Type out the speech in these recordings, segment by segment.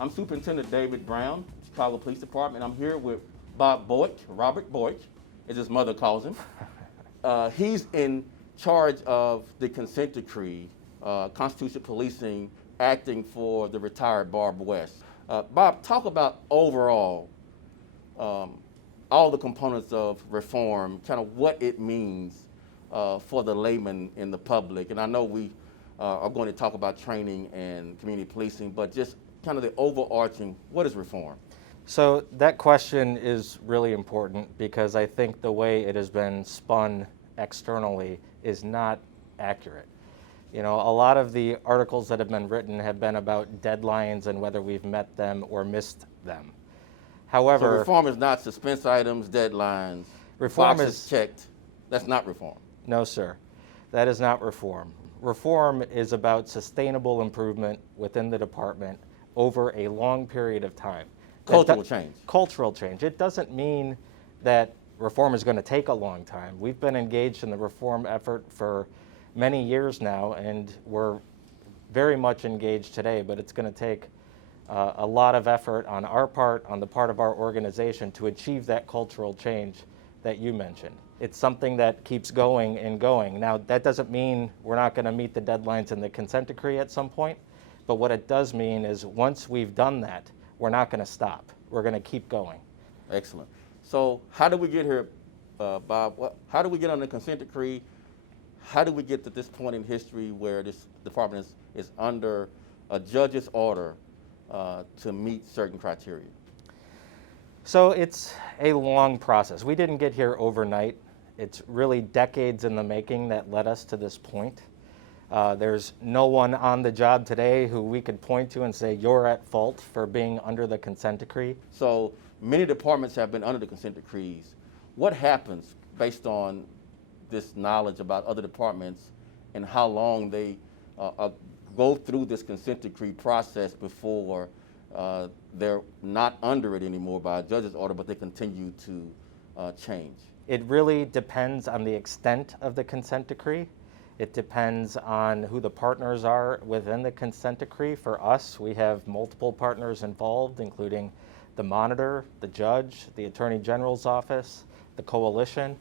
I'm Superintendent David Brown, Chicago Police Department. I'm here with Bob Boik, Robert Boik, as his mother calls him. He's in charge of the consent decree, constitutional policing, acting for the retired Barb West. Bob, talk about overall all the components of reform, kind of what it means for the layman in the public. And I know we are going to talk about training and community policing, but just kind of the overarching, what is reform? So that question is really important because I think the way it has been spun externally is not accurate. You know, a lot of the articles that have been written have been about deadlines and whether we've met them or missed them. However, So reform is not suspense items, deadlines, Reform boxes is- checked. That's not reform. no, sir, that is not reform. Reform is about sustainable improvement within the department over a long period of time. Cultural change. Cultural change. It doesn't mean that reform is going to take a long time. We've been engaged in the reform effort for many years now, and we're very much engaged today, but it's going to take a lot of effort on our part, on the part of our organization, to achieve that cultural change that you mentioned. It's something that keeps going and going. Now, that doesn't mean we're not going to meet the deadlines in the consent decree at some point, but what it does mean is once we've done that, we're not going to stop. We're going to keep going. Excellent. So how did we get here, Bob? How did we get on the consent decree? How did we get to this point in history where this department is under a judge's order to meet certain criteria? So it's a long process. We didn't get here overnight. It's really decades in the making that led us to this point. There's no one on the job today who we could point to and say, you're at fault for being under the consent decree. So many departments have been under the consent decrees. What happens based on this knowledge about other departments and how long they go through this consent decree process before they're not under it anymore by a judge's order, but they continue to change? It really depends on the extent of the consent decree. It depends on who the partners are within the consent decree. For us, we have multiple partners involved, including the monitor, the judge, the Attorney General's office, the coalition.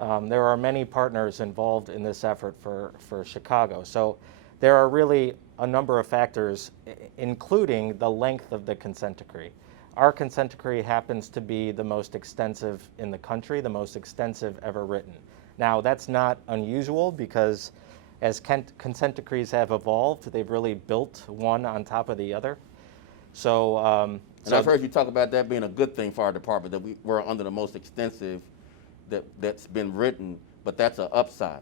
There are many partners involved in this effort for Chicago. So there are really a number of factors, including the length of the consent decree. Our consent decree happens to be the most extensive in the country, the most extensive ever written. Now, that's not unusual because as consent decrees have evolved, they've really built one on top of the other. So, And I've heard you talk about that being a good thing for our department, that we're under the most extensive that's been written, but that's an upside.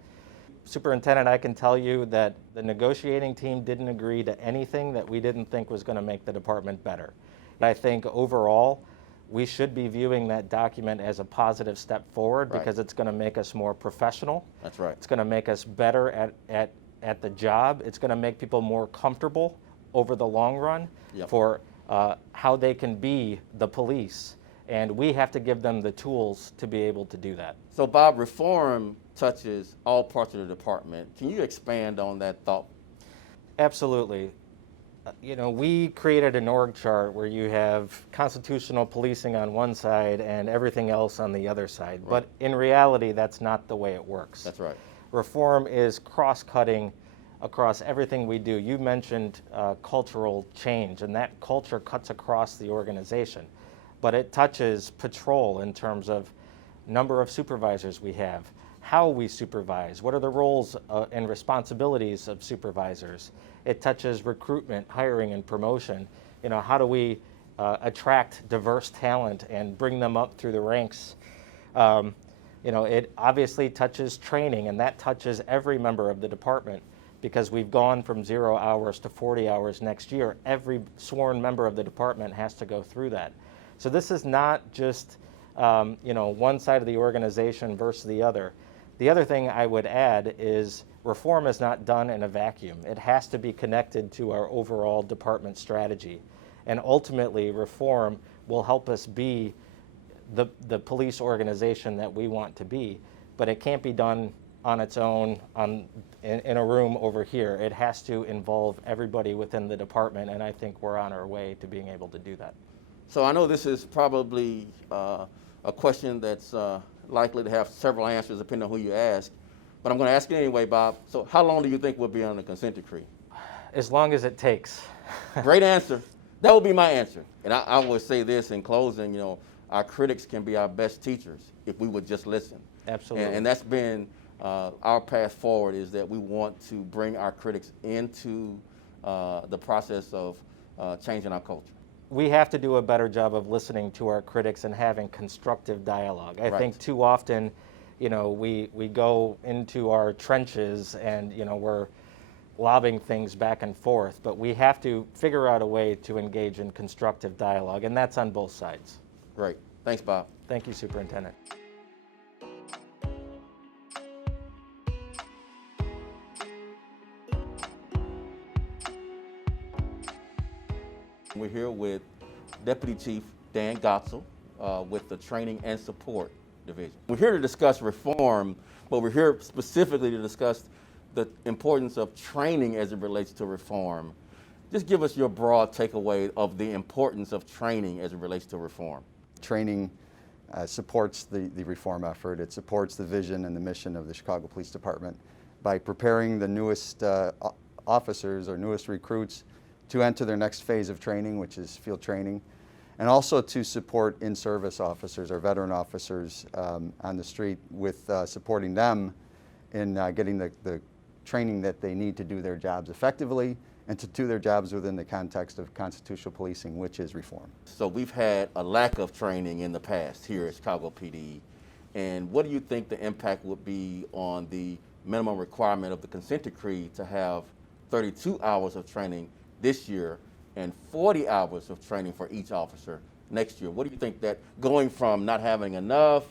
Superintendent, I can tell you that the negotiating team didn't agree to anything that we didn't think was going to make the department better. I think overall, we should be viewing that document as a positive step forward because it's going to make us more professional. That's right. It's going to make us better at the job. It's going to make people more comfortable over the long run for how they can be the police. And we have to give them the tools to be able to do that. So Bob, reform touches all parts of the department. Can you expand on that thought? Absolutely. You know, we created an org chart where you have constitutional policing on one side and everything else on the other side. Right. But in reality, that's not the way it works. That's right. Reform is cross-cutting across everything we do. You mentioned cultural change, and that culture cuts across the organization. But it touches patrol in terms of number of supervisors we have, how we supervise, what are the roles and responsibilities of supervisors. It touches recruitment, hiring, and promotion. You know, how do we attract diverse talent and bring them up through the ranks? You know, it obviously touches training, and that touches every member of the department because we've gone from 0 hours to 40 hours next year. Every sworn member of the department has to go through that. So this is not just you know, one side of the organization versus the other. The other thing I would add is reform is not done in a vacuum. It has to be connected to our overall department strategy. And ultimately, reform will help us be the police organization that we want to be. But it can't be done on its own in a room over here. It has to involve everybody within the department, and I think we're on our way to being able to do that. So I know this is probably a question that's likely to have several answers depending on who you ask, but I'm going to ask it anyway, Bob. So how long do you think we'll be on the consent decree? As long as it takes. Great answer. That would be my answer. And I would say this in closing, you know, our critics can be our best teachers if we would just listen. Absolutely. And that's been our path forward, is that we want to bring our critics into the process of changing our culture. We have to do a better job of listening to our critics and having constructive dialogue. I Right. think too often, you know, we go into our trenches and, you know, we're lobbing things back and forth, but we have to figure out a way to engage in constructive dialogue, and that's on both sides. Great. Thanks, Bob. Thank you, Superintendent. We're here with Deputy Chief Dan Gotzel with the Training and Support Division. We're here to discuss reform, but we're here specifically to discuss the importance of training as it relates to reform. Just give us your broad takeaway of the importance of training as it relates to reform. Training supports the reform effort. It supports the vision and the mission of the Chicago Police Department by preparing the newest officers or newest recruits to enter their next phase of training, which is field training, and also to support in-service officers or veteran officers on the street with supporting them in getting the training that they need to do their jobs effectively and to do their jobs within the context of constitutional policing, which is reform. So we've had a lack of training in the past here at Chicago PD, and what do you think the impact would be on the minimum requirement of the consent decree to have 32 hours of training this year and 40 hours of training for each officer next year? What do you think that going from not having enough,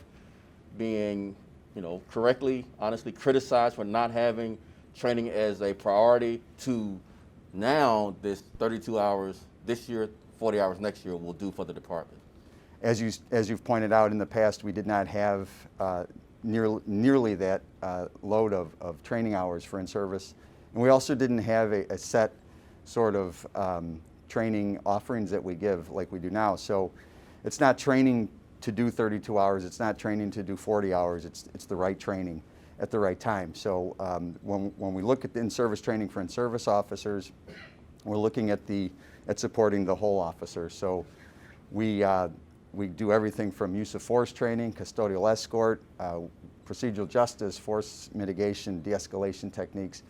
being, you know, correctly, honestly criticized for not having training as a priority, to now this 32 hours this year, 40 hours next year will do for the department? As you've pointed out, in the past we did not have nearly that load of training hours for in-service, and we also didn't have a set sort of training offerings that we give like we do now. So it's not training to do 32 hours, it's not training to do 40 hours, it's the right training at the right time. So when we look at the in-service training for in-service officers, we're looking at supporting the whole officer. So we do everything from use of force training, custodial escort, procedural justice, force mitigation, de-escalation techniques,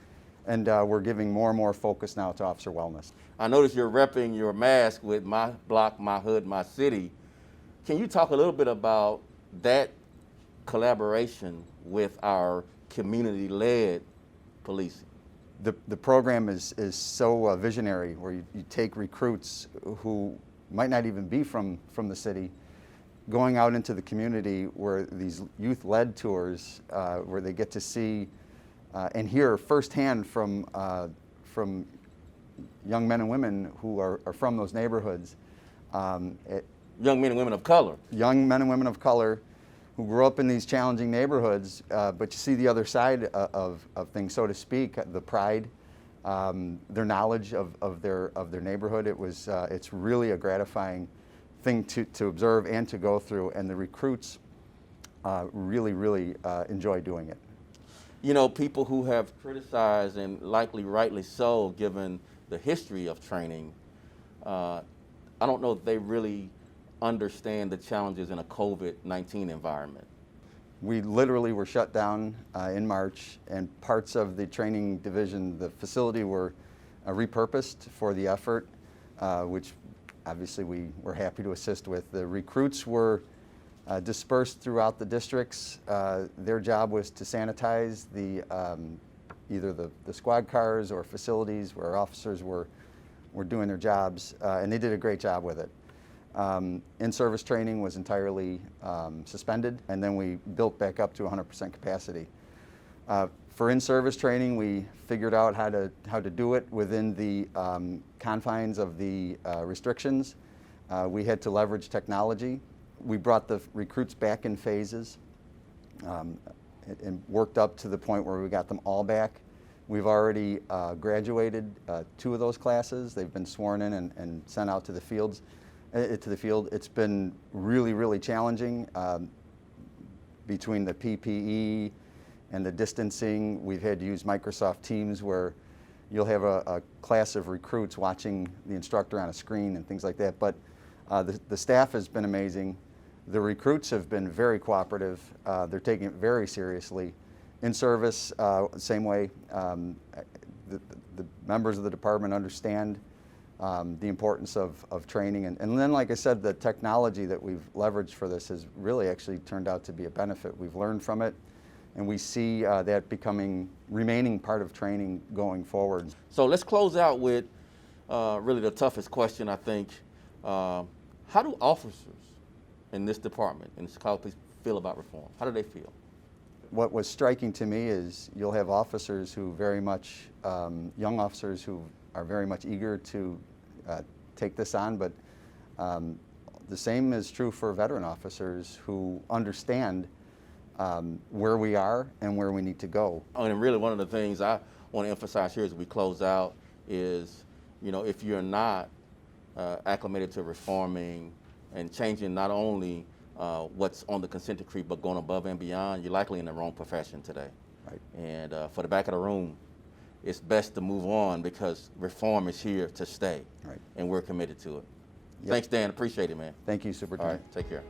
and we're giving more and more focus now to officer wellness. I notice you're repping your mask with my block, my hood, my city. Can you talk a little bit about that collaboration with our community-led policing? The program is so visionary, where you take recruits who might not even be from the city, going out into the community where these youth-led tours, where they get to see and hear firsthand from young men and women who are from those neighborhoods. Young men and women of color. Young men and women of color who grew up in these challenging neighborhoods, but you see the other side of things, so to speak, the pride, their knowledge of their neighborhood. It's really a gratifying thing to observe and to go through, and the recruits really enjoy doing it. You know, people who have criticized, and likely rightly so, given the history of training, I don't know if they really understand the challenges in a COVID-19 environment. We literally were shut down in March, and parts of the training division, the facility, were repurposed for the effort, which obviously we were happy to assist with. The recruits were dispersed throughout the districts. Their job was to sanitize either the squad cars or facilities where officers were doing their jobs, and they did a great job with it. In-service training was entirely suspended, and then we built back up to 100% capacity. For in-service training, we figured out how to do it within the confines of the restrictions. We had to leverage technology. We brought the recruits back in phases. and worked up to the point where we got them all back. We've already graduated 2 of those classes. They've been sworn in and sent out to the field. It's been really, really challenging between the PPE and the distancing. We've had to use Microsoft Teams where you'll have a class of recruits watching the instructor on a screen and things like that. But the staff has been amazing. The recruits have been very cooperative. They're taking it very seriously. In service, same way. The members of the department understand the importance of training. And then, like I said, the technology that we've leveraged for this has really actually turned out to be a benefit. We've learned from it, and we see that remaining part of training going forward. So let's close out with really the toughest question, I think. How do officers in this department, in the Chicago Police, feel about reform? How do they feel? What was striking to me is you'll have officers who very much, young officers who are very much eager to take this on, but the same is true for veteran officers who understand where we are and where we need to go. And really one of the things I want to emphasize here as we close out is, if you're not acclimated to reforming and changing not only what's on the consent decree, but going above and beyond, you're likely in the wrong profession today. Right. And for the back of the room, it's best to move on because reform is here to stay. Right. And we're committed to it. Yep. Thanks, Dan. Appreciate it, man. Thank you, All Superintendent. right. Take care.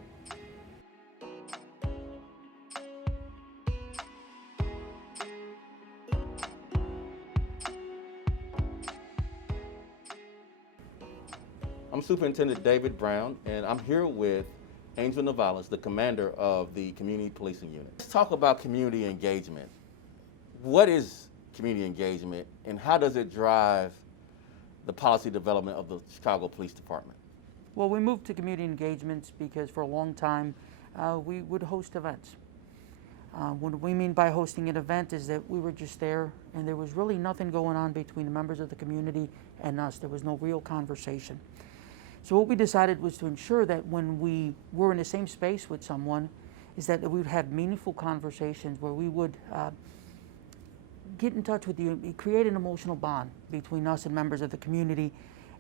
I'm Superintendent David Brown, and I'm here with Angel Novalez, the commander of the Community Policing Unit. Let's talk about community engagement. What is community engagement, and how does it drive the policy development of the Chicago Police Department? Well, we moved to community engagements because for a long time we would host events. What we mean by hosting an event is that we were just there and there was really nothing going on between the members of the community and us. There was no real conversation. So what we decided was to ensure that when we were in the same space with someone is that we would have meaningful conversations where we would get in touch with you, create an emotional bond between us and members of the community,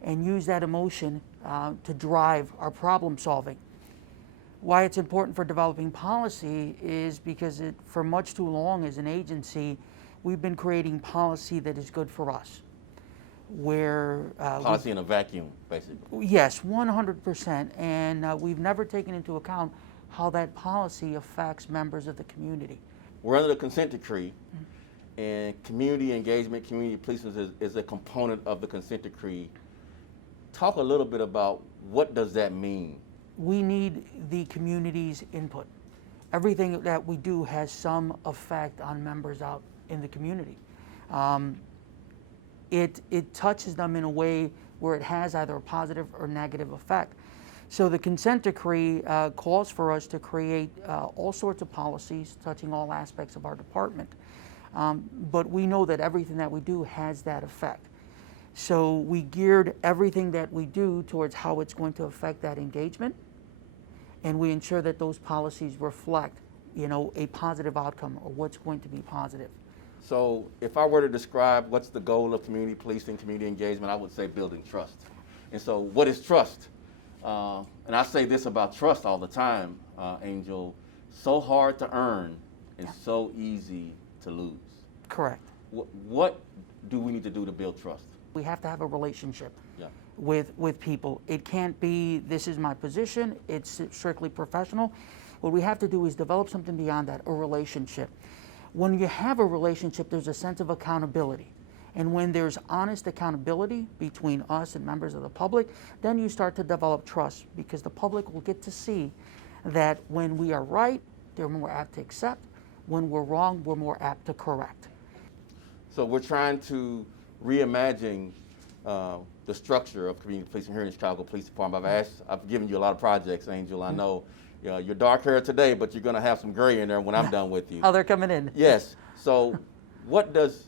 and use that emotion to drive our problem solving. Why it's important for developing policy is because for much too long as an agency, we've been creating policy that is good for us. Policy in a vacuum, basically. Yes, 100%, and we've never taken into account how that policy affects members of the community. We're under the consent decree, and community engagement, community policing is a component of the consent decree. Talk a little bit about what does that mean? We need the community's input. Everything that we do has some effect on members out in the community. It touches them in a way where it has either a positive or negative effect. So the consent decree calls for us to create all sorts of policies touching all aspects of our department. But we know that everything that we do has that effect. So we geared everything that we do towards how it's going to affect that engagement, and we ensure that those policies reflect, a positive outcome or what's going to be positive. So if I were to describe what's the goal of community policing, community engagement, I would say building trust. And so what is trust? And I say this about trust all the time, Angel, so hard to earn and so easy to lose. Correct. What do we need to do to build trust? We have to have a relationship Yeah. with people. It can't be, this is my position, it's strictly professional. What we have to do is develop something beyond that, a relationship. When you have a relationship, there's a sense of accountability. And when there's honest accountability between us and members of the public, then you start to develop trust, because the public will get to see that when we are right, they're more apt to accept. When we're wrong, we're more apt to correct. So we're trying to reimagine the structure of community policing here in the Chicago Police Department. I've given you a lot of projects, Angel. I know you're dark hair today, but you're going to have some gray in there when I'm done with you. Oh, they're coming in. Yes. So what does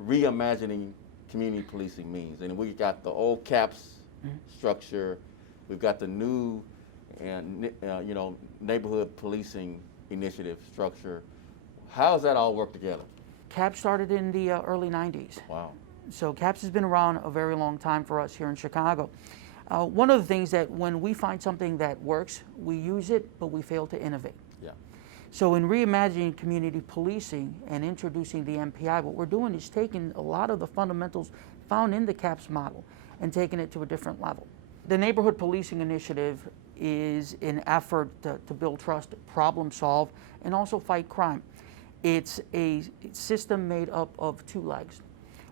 reimagining community policing means? And we got the old CAPS structure. We've got the new neighborhood policing initiative structure. How does that all work together? CAP started in the early 90s. Wow. So CAPS has been around a very long time for us here in Chicago. One of the things that when we find something that works, we use it, but we fail to innovate. Yeah. So in reimagining community policing and introducing the MPI, what we're doing is taking a lot of the fundamentals found in the CAPS model and taking it to a different level. The Neighborhood Policing Initiative is an effort to build trust, problem solve, and also fight crime. It's a system made up of two legs.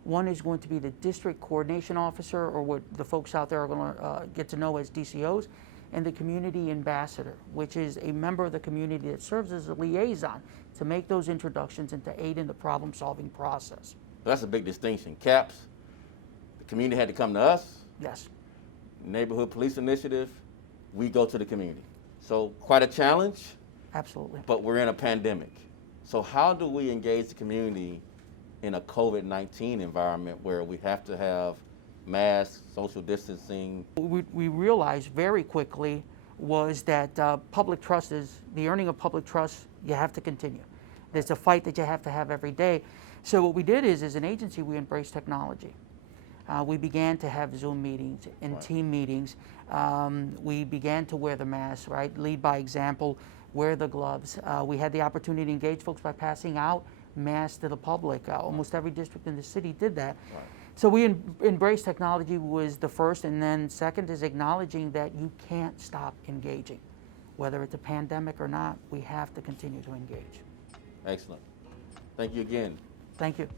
One is going to be the district coordination officer, or what the folks out there are going to get to know as DCOs, and the community ambassador, which is a member of the community that serves as a liaison to make those introductions and to aid in the problem-solving process. That's a big distinction. CAPS, the community had to come to us. Yes. Neighborhood Police Initiative, we go to the community. So quite a challenge, Absolutely. but we're in a pandemic. So how do we engage the community in a COVID-19 environment where we have to have masks, social distancing? We realized very quickly was that public trust is, the earning of public trust, you have to continue. There's a fight that you have to have every day. So what we did is, as an agency, we embraced technology. We began to have Zoom meetings and Right. team meetings. We began to wear the mask, right? Lead by example, wear the gloves. We had the opportunity to engage folks by passing out masks to the public. Almost every district in the city did that. Right. So we embraced technology was the first, and then second is acknowledging that you can't stop engaging. Whether it's a pandemic or not, we have to continue to engage. Excellent. Thank you again. Thank you.